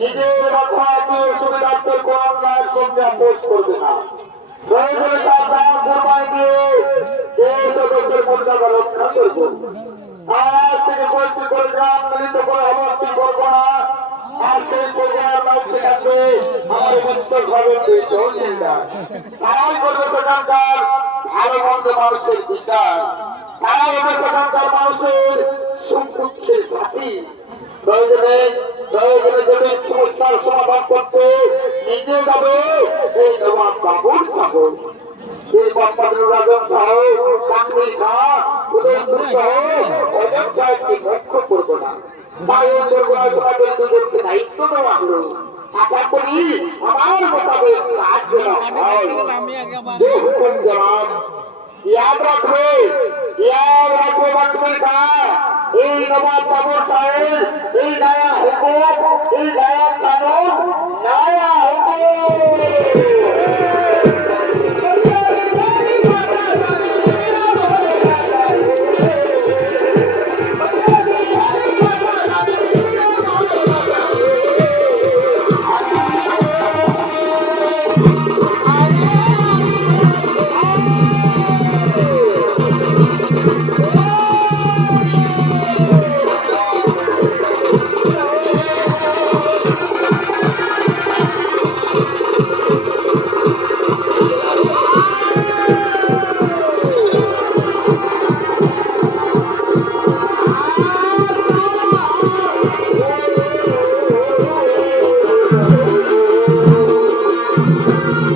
নিজের মাথায় দিয়ে সুবিধার্থে কোন অন্যায় সঙ্গে আপোষ করবে না। করব আজ থেকে কয়েকটি করে গ্রাম মিলিত করে অবস্থি করব না। আজ থেকে প্রোগ্রাম রাখতে থাকবে আমার উত্তর ভাবে চলছে না। তারাই করবে সেখানকার ভালো মন্দ মানুষের বিচার। তারাই হবে সেখানকার মানুষের সুখ সমাধান করতে নিজে যাবে, এই নবাব বাবুর সাগর এরপর পদ্মরাজন সহ কাঙ্গুলি সহ উদয়পুর এই নবাব বাবুর সাহেব, এই গায়া হুকুম, এই গায়া কানুন Thank you.